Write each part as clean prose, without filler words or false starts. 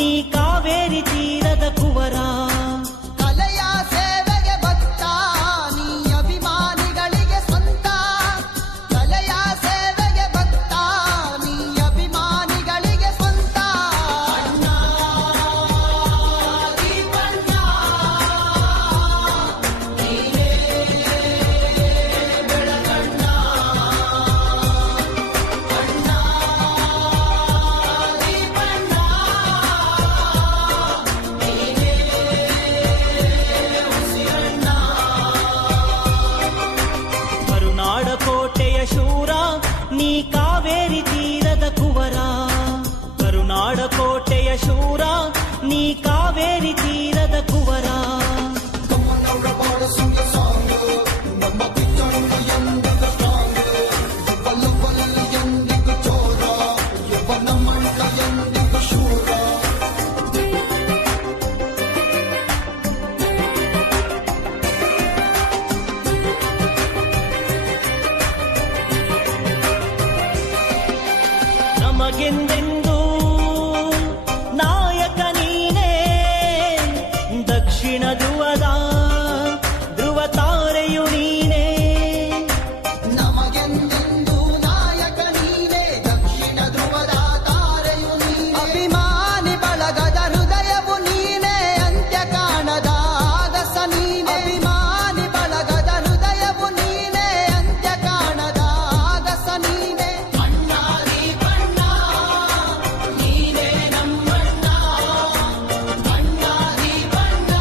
ನೀ ಕಾವೇರಿ ತೀರದ ಕುವರ. ಕಲೆಯ ಸೇವೆಗೆ ಭಕ್ತ ನೀ ಅಭಿಮಾನಿಗಳಿಗೆ ಸ್ವಂತ. ಕಲೆಯ ಸೇವೆಗೆ ಭಕ್ತ ನೀ ಅಭಿಮಾನಿಗಳಿಗೆ ಸ್ವಂತ. ಅಣ್ಣ ದೀಪಣ್ಣ ನೀನೇ ಬೆಳಗಣ್ಣ. ಅಣ್ಣ ದೀಪಣ್ಣ ನೀನೇ ಉಸಿರಣ್ಣ. ಕರುನಾಡ ಕೋಟೆಯ ಶೂರ ನೀ ಕಾವೇರಿ ತೀರದ ಕುವರ. ಕರುನಾಡ ಕೋಟೆಯ ಶೂರ ನೀ ಕಾವೇರಿ ತೀರದ ಕುವರ. ಕಮ್ಮನವರ ಬಾಳ ಸುಂದ ಸಾಂಗ್ ನಮ್ಮ ಕಿಚ್ಚಣ್ಣ ಎಂದಿಗೂ ಸ್ಟ್ರಾಂಗ್. ಬಲ್ಲ ಬಲ್ಲ ಎಂದಿಗೂ ಚೋರ ಯುವನ ಮಂಡ ಎಂದಿಗೂ ಶೂರ. ನಮಗೆಂದೆಂದೂ ನಾಯಕ ನೀನೇ. ದಕ್ಷಿಣ ಧ್ರುವದ ಧ್ರುವ ತಾರೆಯು ನೀನೇ. ನಮಗೆಂದೆಂದೂ ನಾಯಕ ನೀನೇ, ದಕ್ಷಿಣ ಧ್ರುವದ ತಾರೆಯು ನೀನೇ. ಅಭಿಮಾನಿ ಬಳಗದ ಹೃದಯವು ನೀನೇ, ಅಂತ್ಯ ಕಾಣದ ಆಗಸ ನೀನೇ. ಅಭಿಮಾನಿ ಬಳಗದ ಹೃದಯವು ನೀನೇ, ಅಂತ್ಯ ಕಾಣದ ಆಗಸ ನೀನೇ. ಅಣ್ಣ ದೀಪಣ್ಣ ನೀನೇ ನಮ್ಮಣ್ಣ. ಅಣ್ಣ ದೀಪಣ್ಣ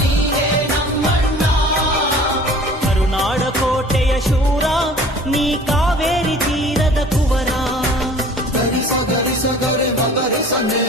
ನೀನೇ ನಮ್ಮಣ್ಣ. ಕರುನಾಡ ಕೋಟೆಯ ಶೂರ ನೀ ಕಾವೇರಿ ತೀರದ ಕುವರ. ಗರಿಸ ಗರಿಸ ಗರೆ ಮಗರಿಸನೆ